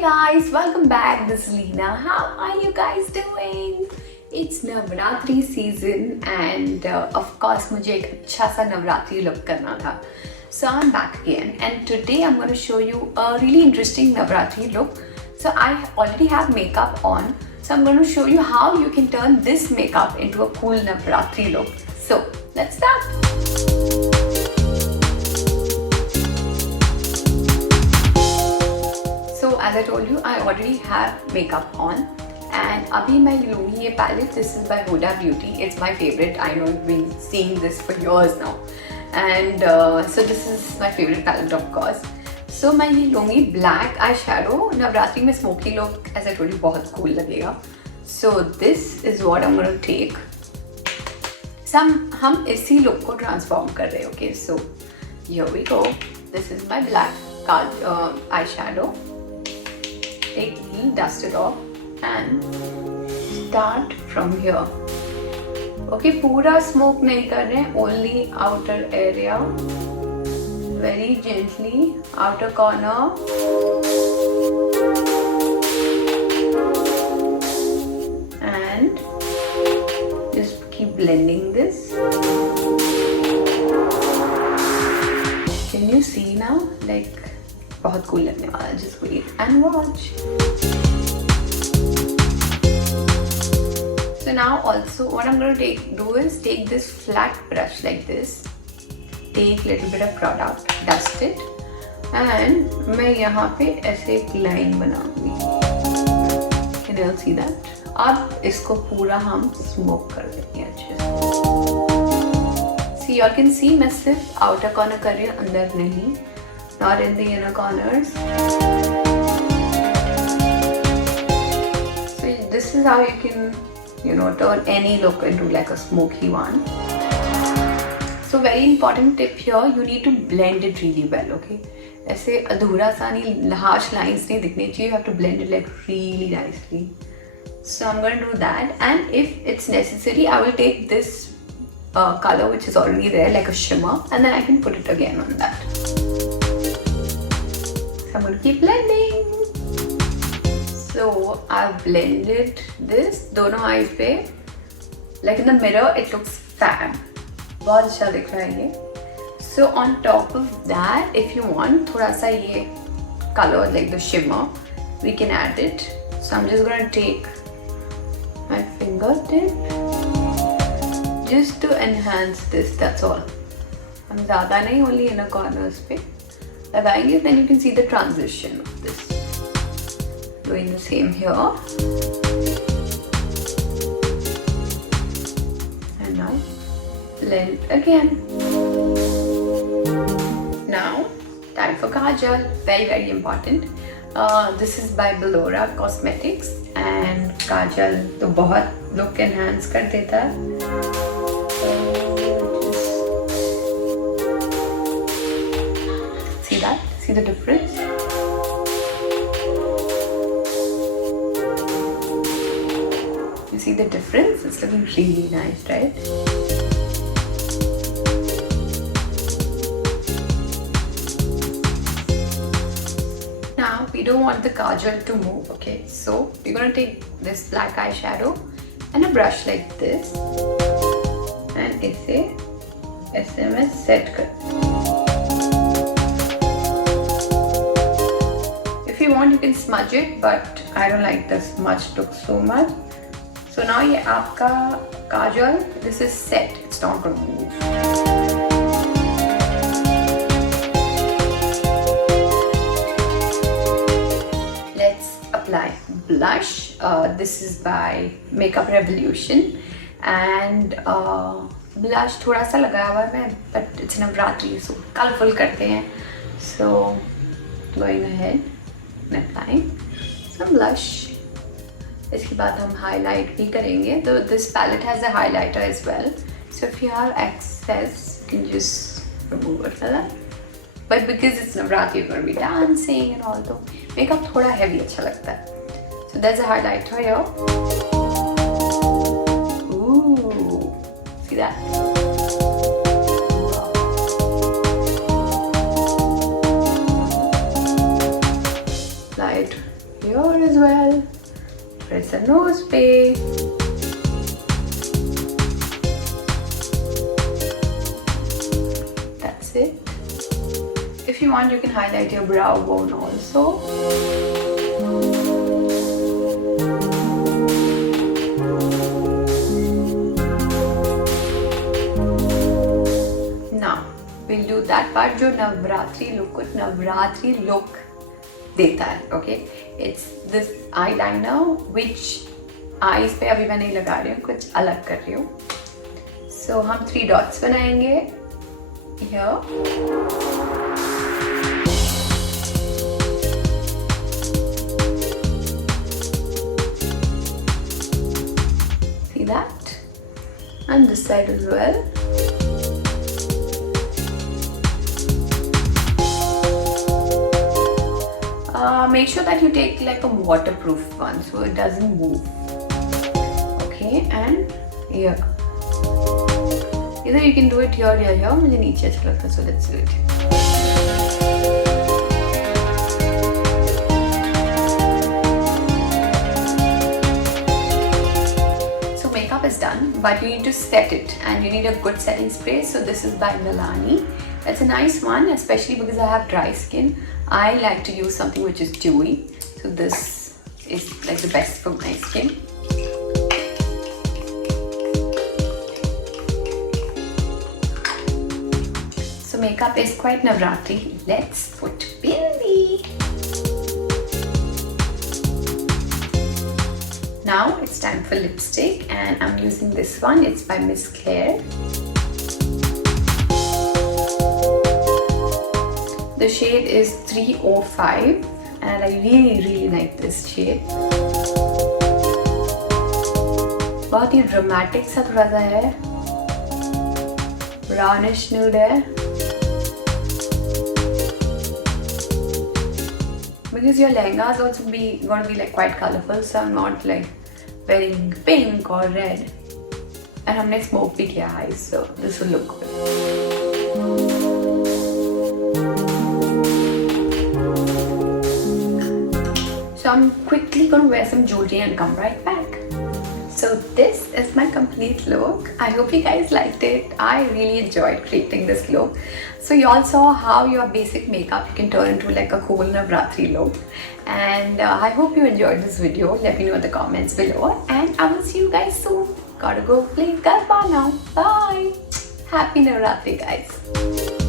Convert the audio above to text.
Hey guys, welcome back. This is Leena. How are you guys doing? It's Navratri season and of course मुझे एक अच्छा सा Navratri look करना था. So I'm back again and today I'm going to show you a really interesting Navratri look. So I already have makeup on. So I'm going to show you how you can turn this makeup into a cool Navratri look. So let's start. So as I told you, I already have makeup on and abhi main लूँगी ये palette. This is by Huda Beauty. It's my favorite. I know you've been seeing this for years now. And so this is my favorite palette of course. So मैं ये लूँगी black eyeshadow. Navratri में smoky look as I told you बहुत cool लगेगा. So this is what I'm going to take. हम इसी look को transform कर रहे हैं. Okay, so here we go. This is my black eyeshadow. Take it, dust it off and start from here. Okay, पूरा smoke नहीं कर रहे हैं, only outer area. Very gently, outer corner. And just keep blending this. Can you see now? Like बहुत cool लगने वाला है. Just wait and watch. So now also what I'm going to do is take this flat brush like this. Take little bit of product, dust it, and मैं यहाँ पे ऐसे एक line बनाऊंगी. Can you all see that? अब इसको पूरा हम smoke कर देंगे अच्छे से. See, you all can see मैं सिर्फ outer corner कर रही हूँ, अंदर नहीं. Not in the inner corners. So this is how you can, turn any look into like a smoky one. So very important tip here, you need to blend it really well, okay? ऐसे अधूरा सा नहीं, harsh lines नहीं दिखने चाहिए. You have to blend it like really nicely. So I'm going to do that, and if it's necessary, I will take this color which is already there, like a shimmer, and then I can put it again on that. So I'm going to keep blending. So I've blended this दोनों eyes पे. Like in the mirror, it looks fab. बहुत अच्छा दिख रहा है ये. So on top of that, if you want थोड़ा सा ये color like the shimmer, we can add it. So I'm just going to take my fingertip just to enhance this. That's all. हम ज़्यादा नहीं, only inner corners पे लगाएंगे. Then you can see the transition of this. Doing the same here. And now blend again. Now time for Kajal. Very very important. This is by Bellora Cosmetics and Kajal तो बहुत look enhance कर देता है. See the difference? You see the difference? It's looking really nice, right? Now we don't want the kajal to move, okay? So we're gonna take this black eyeshadow and a brush like this and इसे ऐसे में set कर. If you want, you can smudge it, but I don't like the smudge look so much. So now ये आपका kajal, this is set. It's not going to move. Let's apply blush. This is by Makeup Revolution, and blush थोड़ा सा लगाया हुआ है मैं, but it's Navratri, so colorful करते हैं. So going ahead. Applying some blush. इसके बाद हम highlight भी करेंगे. So this palette has a highlighter as well. So if you have excess, you can just remove it like that. But because it's Navratri, you're going to be dancing and all. तो makeup थोड़ा heavy अच्छा लगता है. So there's a highlighter here. Ooh, see that? Light nose पे. That's it. If you want, you can highlight your brow bone also. Now we'll do that part जो Navratri look देता है. Okay, it's this eyeliner which eyes पे अभी मैं नहीं लगा रही हूँ, कुछ अलग कर रही हूँ. So हम 3 dots बनाएंगे here. See that? And this side as well. Make sure that you take like a waterproof one so it doesn't move. Okay, and here. Either you can do it here or here. मुझे नीचे अच्छा लगता है, so let's do it. So makeup is done, but you need to set it, and you need a good setting spray. So this is by Milani. It's a nice one, especially because I have dry skin. I like to use something which is dewy. So this is like the best for my skin. So makeup is quite Navratri. Let's put bindi. Now it's time for lipstick, and I'm using this one. It's by Miss Claire. The shade is 305 and I really like this shade. बहुत ही dramatic सा थोड़ा सा है, brownish nude है. Because your lehenga is also going to be like quite colorful, so I'm not like wearing pink or red. And हमने smoke भी किया eyes, so this will look good. So I'm quickly going to wear some jewelry and come right back. So this is my complete look. I hope you guys liked it. I really enjoyed creating this look. So you all saw how your basic makeup you can turn into like a cool Navratri look. And I hope you enjoyed this video. Let me know in the comments below. And I will see you guys soon. Gotta go play Garba now. Bye. Happy Navratri, guys.